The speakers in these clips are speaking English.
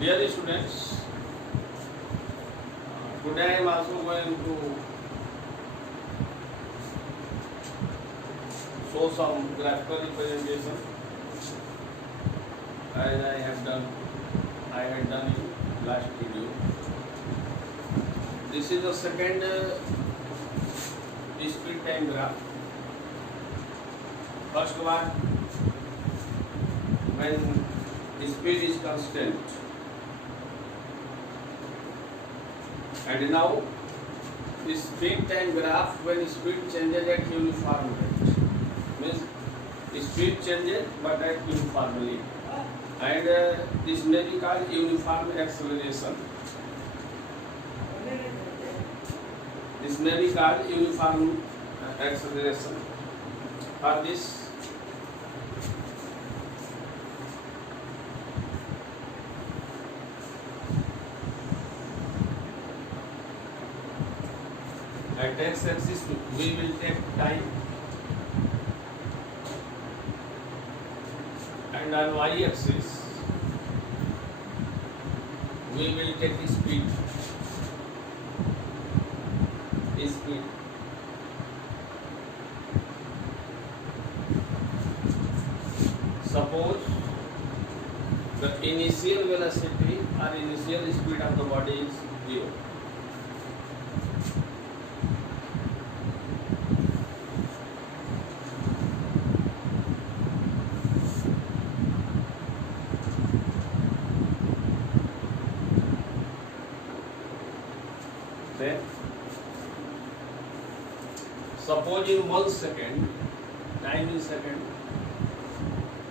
Dear students, today I am also going to show some graphical representation as I had done in last video. This is the second speed time graph. First one, when speed is constant, and now this speed time graph when speed changes at uniform rate, means speed changes but at uniformly, and this may be called uniform acceleration. This may be called uniform acceleration. For this, at x-axis we will take time, and on y-axis we will take speed. Suppose the initial velocity or initial speed of the body is 0. Then suppose in 1 second, time in second,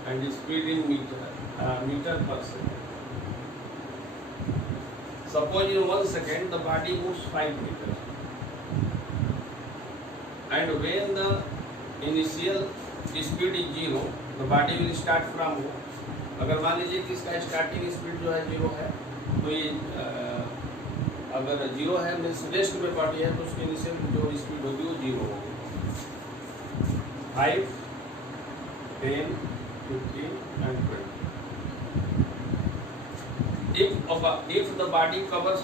and speed in meter per second. Suppose in 1 second the body moves 5 meters, and when the initial speed is 0, the body will start from 0. अगर मान लीजिए कि इसका starting speed जो है 0 है, तो ये अगर 0 है मीन्स रेस्ट में बॉडी है, तो उसकी इनिशियल जो स्पीड होगी वो 0 होगी. 5, 10, 15 and 20. If the body covers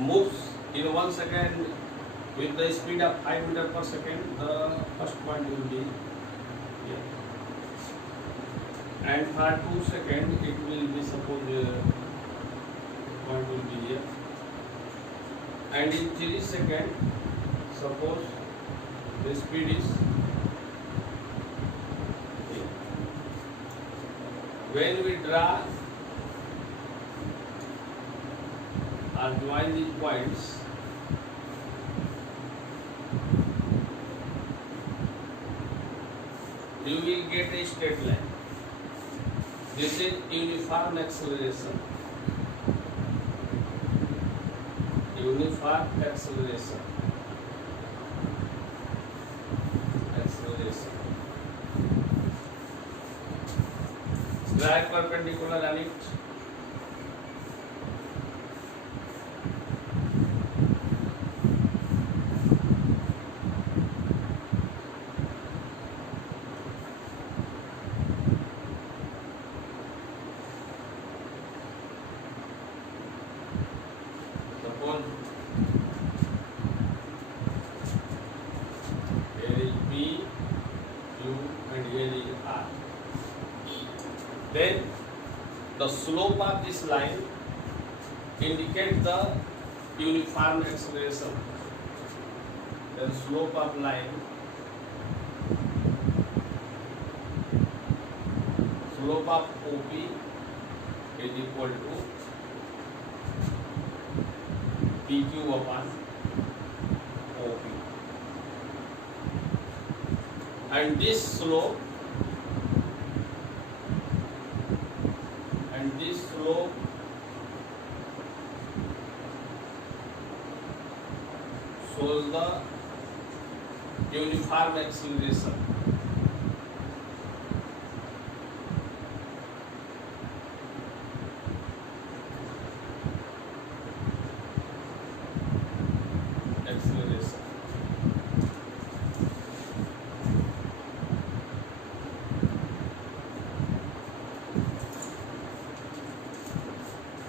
moves in 1 second with the speed of 5 meters per second, the first point will be here, and for 2 seconds it will be, suppose point will be here, and in 3 seconds suppose the speed is here. When we draw or join these points, you will get a straight line. This is uniform acceleration. Uniform acceleration. Drag perpendicular on it. Suppose here is P, Q, and here is R. Then the slope of this line indicates the uniform acceleration. The slope of line, slope of OP is equal to PQ upon OP, and this slope shows the uniform acceleration.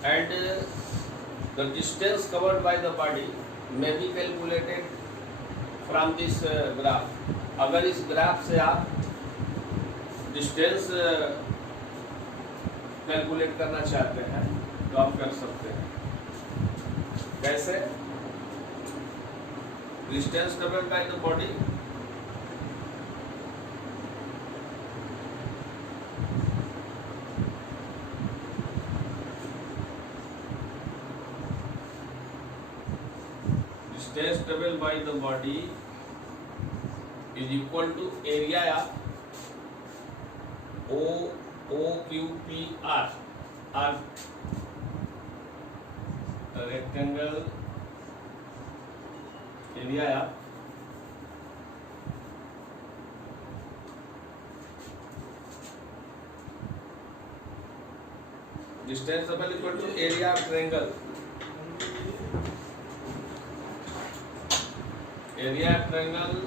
and the distance covered by the body may be calculated from this graph. अगर इस graph से आप distance calculate करना चाहते हैं तो आप कर सकते हैं। कैसे? Distance covered by the body distance traveled by the body is equal to area of OQPR or rectangle area of distance traveled equal to area of triangle. Area of triangle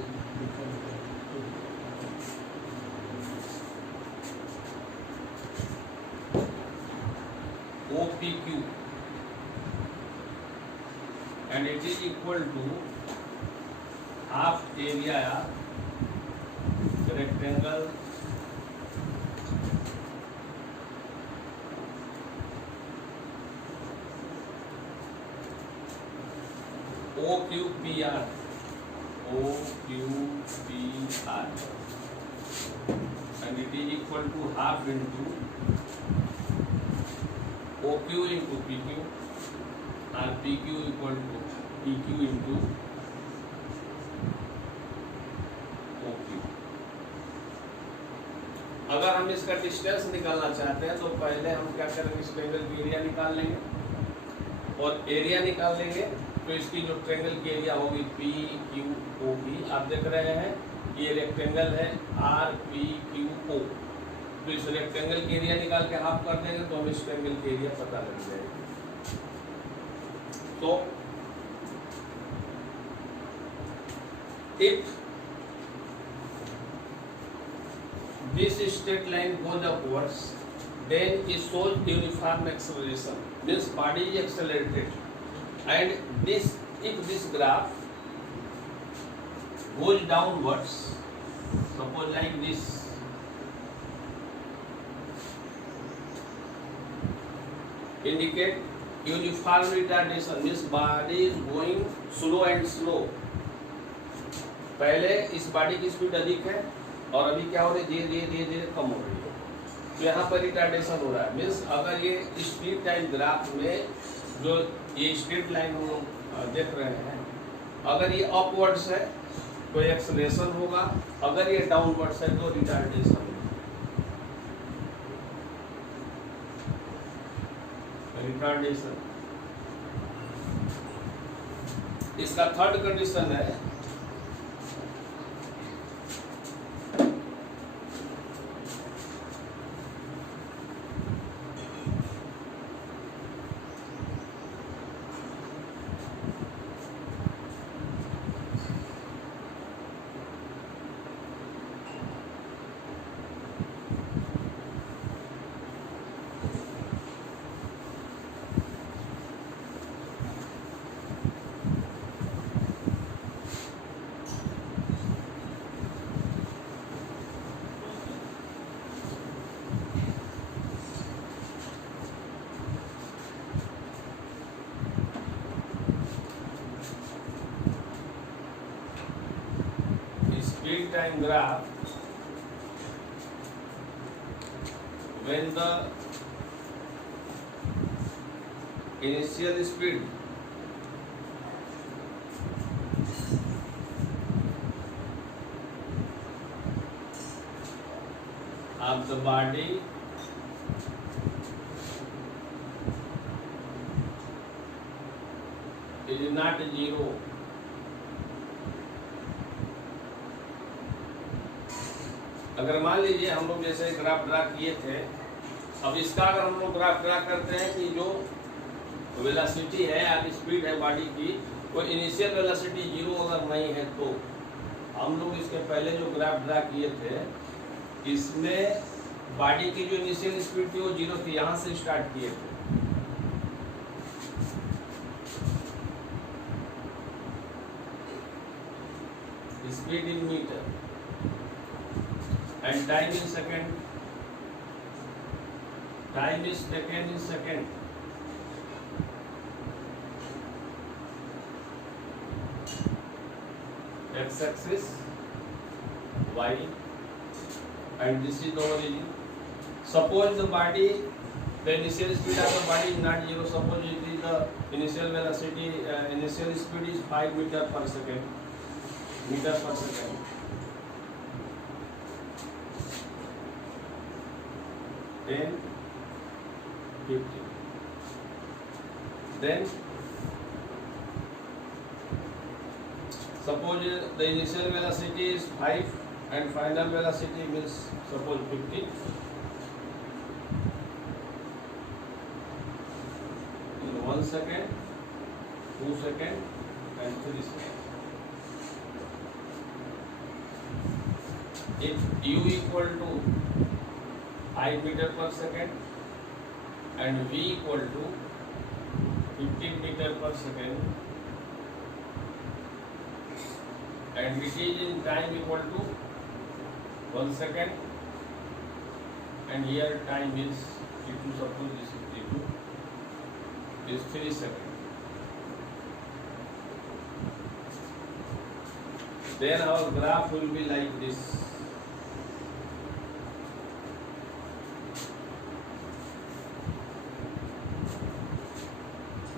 OPQ and it is equal to half area of rectangle OQPR and it is equal to half into OQ into PQ and PQ equal to PQ into OQ। अगर हम इसका distance निकालना चाहते हैं तो पहले हम क्या करेंगे, इस ट्रायंगल की एरिया निकाल लेंगे और एरिया निकाल लेंगे तो इसकी जो ट्रायंगल की एरिया होगी PQOP। आप देख रहे हैं ये रेक्टेंगल है RPQO, तो इस रेक्टेंगल की एरिया निकाल के हाफ कर देंगे तो हम इस ट्रायंगल की एरिया पता लग जाएगी। तो if this straight line goes upwards then it shows uniform acceleration, means body is accelerated, and this if this graph goes downwards, suppose like this, indicate uniform retardation, means body is going slow and slow। पहले इस body की speed अधिक है और अभी क्या हो रही है, धीरे धीरे धीरे धीरे कम हो रही है, तो यहाँ पर रिटार्डेशन हो रहा है। मीन्स अगर ये स्ट्रेट लाइन ग्राफ में जो ये स्ट्रेट लाइन हम लोग देख रहे हैं, अगर ये अपवर्ड्स है तो एक्सेलरेशन होगा, अगर ये डाउनवर्ड्स है तो रिटार्डेशन होगा। रिटार्डेशन इसका थर्ड कंडीशन है speed time graph when the initial speed of the body is not zero, अगर मान लीजिए हम लोग जैसे ग्राफ ड्रा किए थे, अब इसका अगर हम लोग ग्राफ ड्रा करते हैं कि जो वेलोसिटी है या स्पीड है बॉडी की, वो इनिशियल वेलोसिटी जीरो अगर नहीं है तो हम लोग इसके पहले जो ग्राफ ड्रा किए थे इसमें बॉडी की जो इनिशियल स्पीड थी वो जीरो थी, यहाँ से स्टार्ट किए थे। speed in meter and time in second. Time is taken in second. X-axis, Y, and this is the origin. Suppose the body, the initial speed of the body is not zero. Suppose it is the initial velocity, initial speed is 5 meter per second. Meter per second. Then 50. Then suppose the initial velocity is 5 and final velocity means suppose 50. In 1 second, 2 second and 3 second. If u equal to 5 meter per second and v equal to 15 meter per second and it is in time equal to 1 second and here time is t2, suppose this is t2, is 3 seconds. Then our graph will be like this.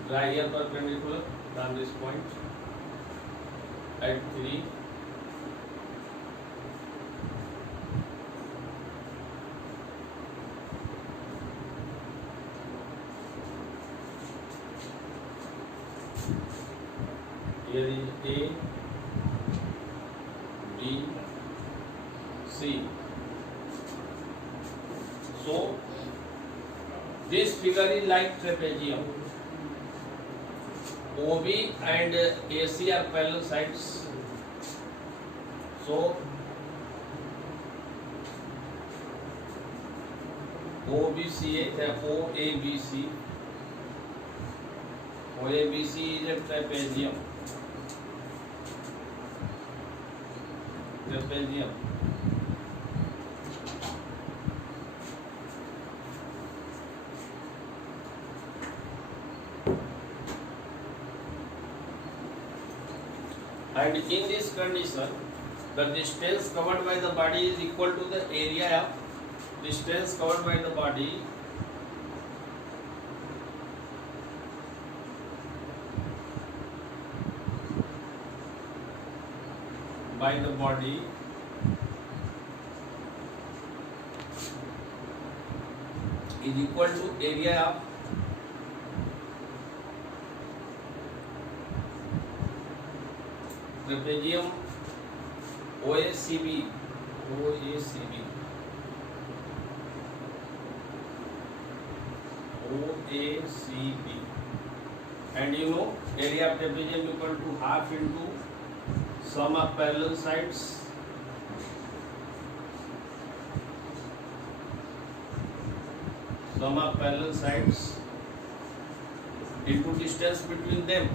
Draw here perpendicular from this point at 3. Here is A, B, C. So this figure is like trapezium. OB and AC are parallel sides. So OBCH है OABC. OABC is a trapezium. Trapezium. And in this condition, the distance covered by the body is equal to the area of distance covered by the body is equal to area of trapezium OACB. And you know area of trapezium equal to half into sum of parallel sides into distance between them.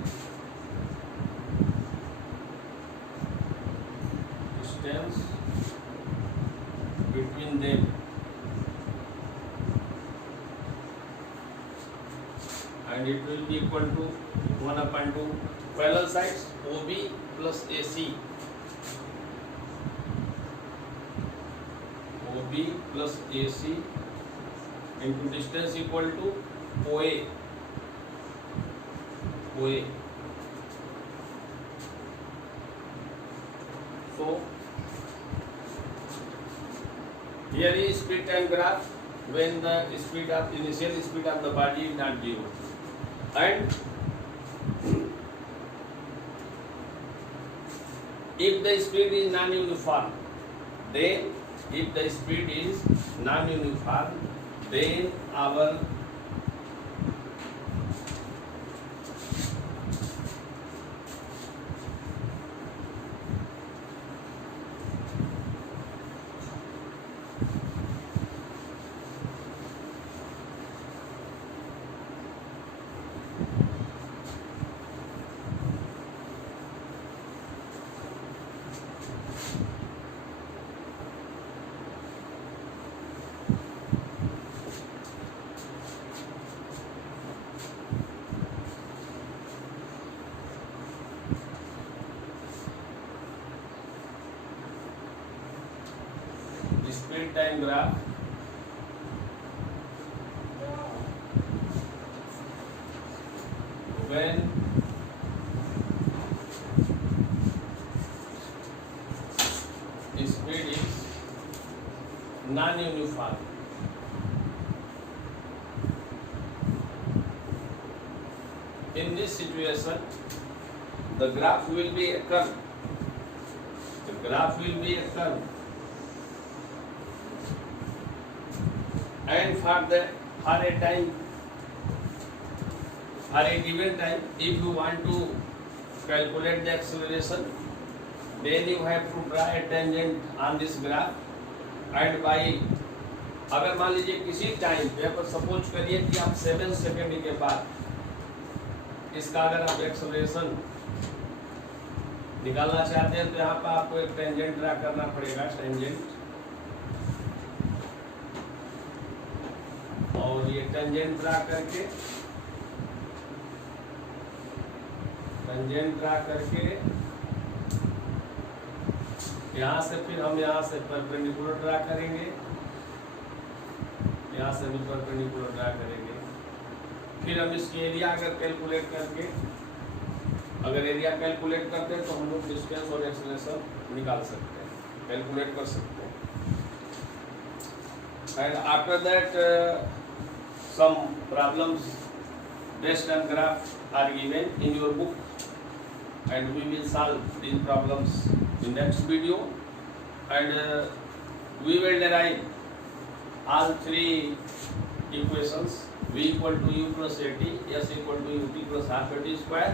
And it will be equal to 1/2 parallel sides OB plus AC. OB plus AC into distance equal to OA. So here is speed time graph when the initial speed of the body is not zero. And if the speed is non-uniform, then our line graph when speed is non-uniform. In this situation, the graph will be a curve. The graph will be a curve. And for a given time, if you want to calculate the acceleration, then you have to draw a tangent on this graph. And by अगर मान लीजिए किसी time पे पर suppose करिए कि आप 7 second के बाद इसका अगर आप एक्सेलरेशन निकालना चाहते हैं तो यहाँ पर आपको एक टेंजेंट ड्रा करना पड़ेगा, टेंजेंट। और ये टेंजेंट ड्रा करके यहाँ से फिर हम यहाँ से परपेंडिकुलर ड्रा करेंगे, यहाँ से भी परपेंडिकुलर ड्रा करेंगे। फिर हम इसकी एरिया अगर कैलकुलेट करके करते हैं तो हम लोग डिस्टेंस और एक्सेलरेशन निकाल सकते हैं, कैलकुलेट कर सकते हैं। And after that some problems based on graph are given in your book and we will solve these problems in next video, and we will derive all three equations: v equal to u plus at, s equal to ut plus half at square,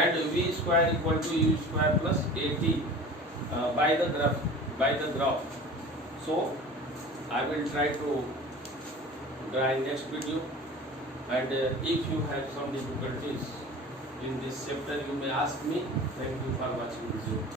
and v square equal to u square plus at by the graph. So I will try to draw in next video, and if you have some difficulties in this chapter, you may ask me. Thank you for watching this video.